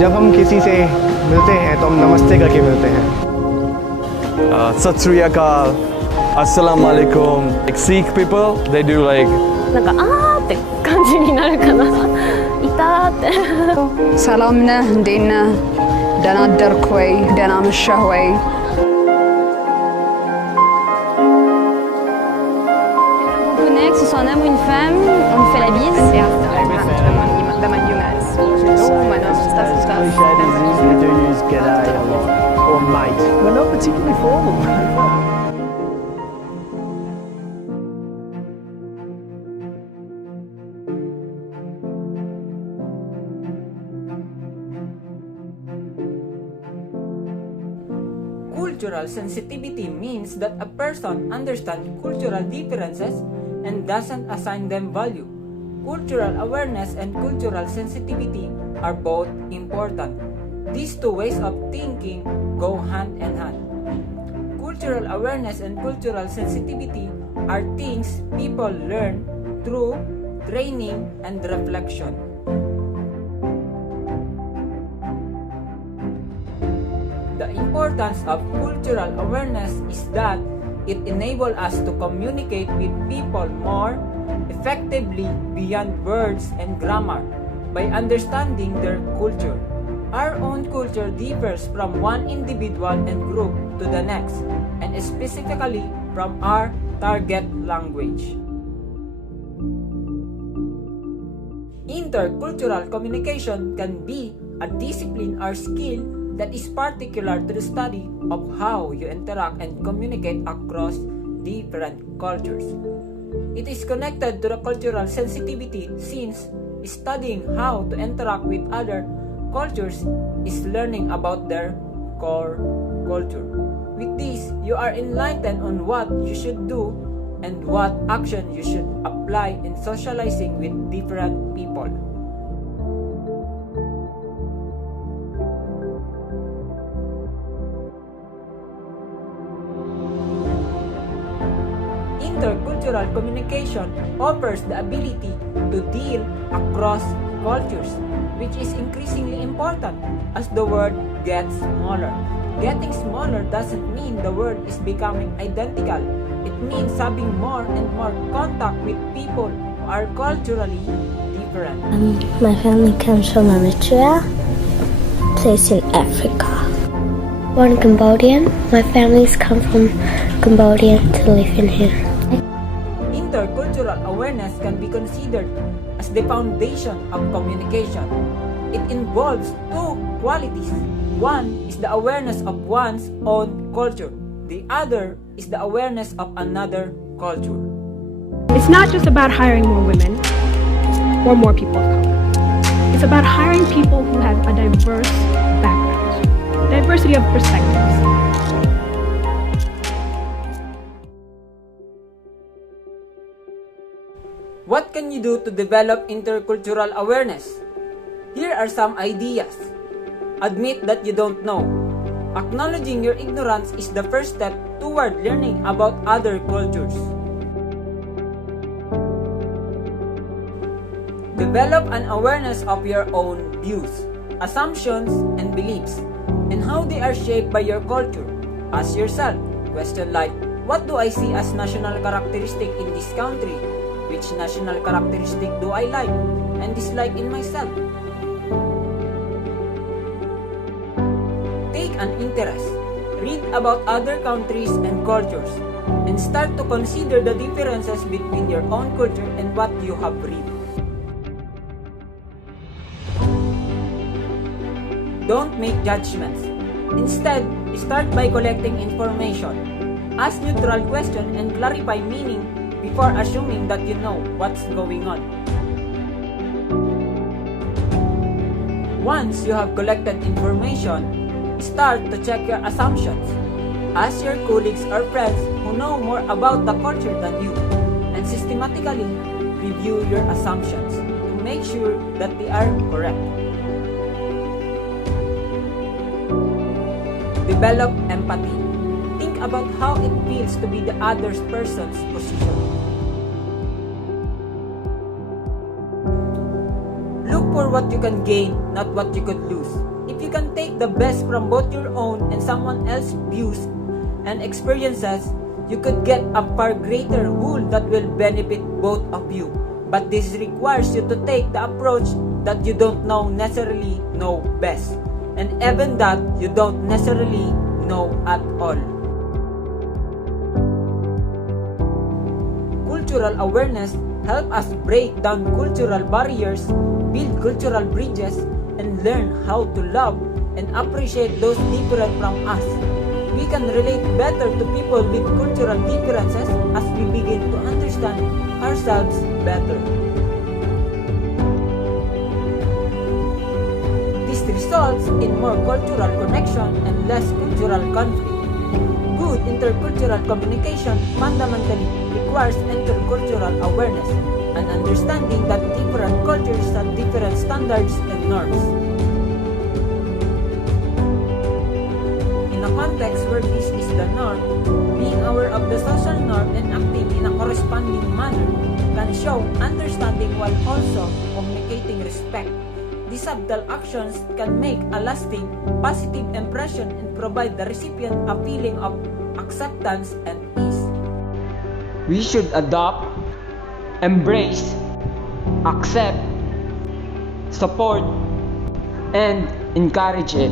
जब हम किसी से मिलते हैं तो हम नमस्ते करके मिलते हैं. Sat Sri Akal, Assalamu alaikum. Like Sikh people, they do like なんかあーって感じになるかな。いたーって。 ሰላም ነህ እንዴት ነህ ደህና አደርክ ወይ ደህና መሸህ ወይ on connaît que ce soit un homme ou une femme on lui fait la bise wenn man jünger ist. So, mein Name ist das und das. We do use g'day a lot, or mate. We're not particularly formal. Cultural sensitivity means that a person understands cultural differences and doesn't assign them value. Cultural awareness and cultural sensitivity are both important. These two ways of thinking go hand in hand. Cultural awareness and cultural sensitivity are things people learn through training and reflection. The importance of cultural awareness is that it enables us to communicate with people more effectively beyond words and grammar by understanding their culture. Our own culture differs from one individual and group to the next, and specifically from our target language. Intercultural communication can be a discipline or skill that is particular to the study of how you interact and communicate across different cultures. It is connected to the cultural sensitivity since studying how to interact with other cultures is learning about their core culture. With this, you are enlightened on what you should do and what action you should apply in socializing with different people. Intercultural communication offers the ability to deal across cultures, which is increasingly important as the world gets smaller. Getting smaller doesn't mean the world is becoming identical. It means having more and more contact with people who are culturally different. My family comes from Eritrea, place in Africa. Born Cambodian, my family's come from Cambodia to live in here. Intercultural awareness can be considered as the foundation of communication. It involves two qualities. One is the awareness of one's own culture. The other is the awareness of another culture. It's not just about hiring more women or more people of color. It's about hiring people who have a diverse background, diversity of perspectives. What can you do to develop intercultural awareness? Here are some ideas. Admit that you don't know. Acknowledging your ignorance is the first step toward learning about other cultures. Develop an awareness of your own views, assumptions, and beliefs, and how they are shaped by your culture. Ask yourself questions like, what do I see as national characteristic in this country? Which national characteristic do I like and dislike in myself? Take an interest. Read about other countries and cultures, and start to consider the differences between your own culture and what you have read. Don't make judgments. Instead, start by collecting information. Ask neutral questions and clarify meaning before assuming that you know what's going on. Once you have collected information, start to check your assumptions. Ask your colleagues or friends who know more about the culture than you, and systematically review your assumptions to make sure that they are correct. Develop empathy. Think about how it feels to be the other person's position. Look for what you can gain, not what you could lose. If you can take the best from both your own and someone else's views and experiences, you could get a far greater whole that will benefit both of you. But this requires you to take the approach that you don't necessarily know best, and even that you don't necessarily know at all. Cultural awareness helps us break down cultural barriers, build cultural bridges, and learn how to love and appreciate those different from us. We can relate better to people with cultural differences as we begin to understand ourselves better. This results in more cultural connection and less cultural conflict. Good intercultural communication fundamentally requires intercultural awareness, an understanding that different cultures have different standards and norms. In a context where this is the norm, being aware of the social norm and acting in a corresponding manner can show understanding while also communicating respect. These subtle actions can make a lasting, positive impression and provide the recipient a feeling of acceptance and ease. We should adopt, embrace, accept, support, and encourage it.